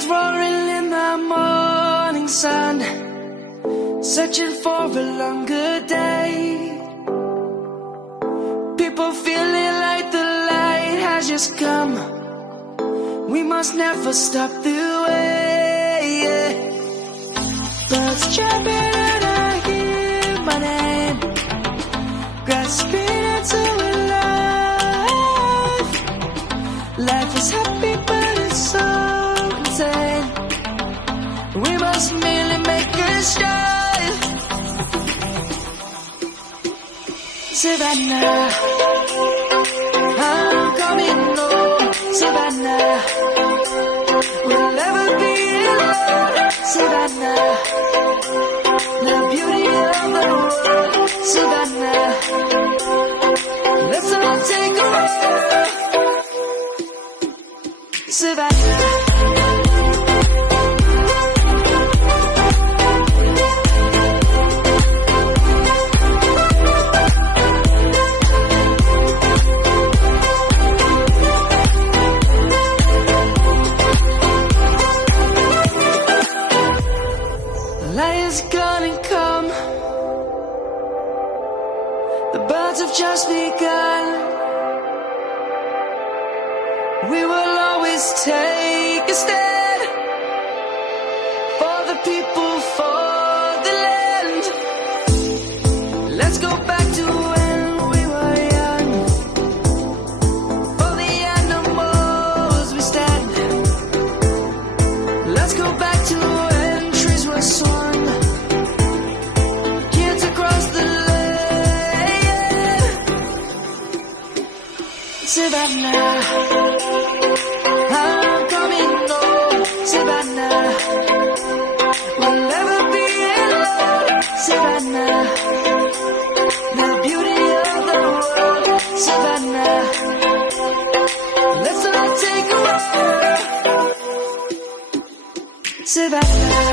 lions roaring in the morning sun, searching for a longer day. People feeling like the light has just come. We must never stop the way. Birds chirping and I hear my name, grasping into life. Life is happy but it's so insane. We must merely make a start. Savannah, I'm coming home. Savannah, we'll never be alone. Savannah, the beauty of the world. Savannah, let's all take a walk. Savannah. Lion's gonna come. The birds have just begun. We will always take a stand for the people, for the land. Let's go back to when we were young. For the animals we stand. Let's go back to when trees were swung. Kids across the land. Savannah, I'm coming home. Savannah, we'll never be alone. Savannah, the beauty of the world. Savannah, let's all take a walk. Savannah.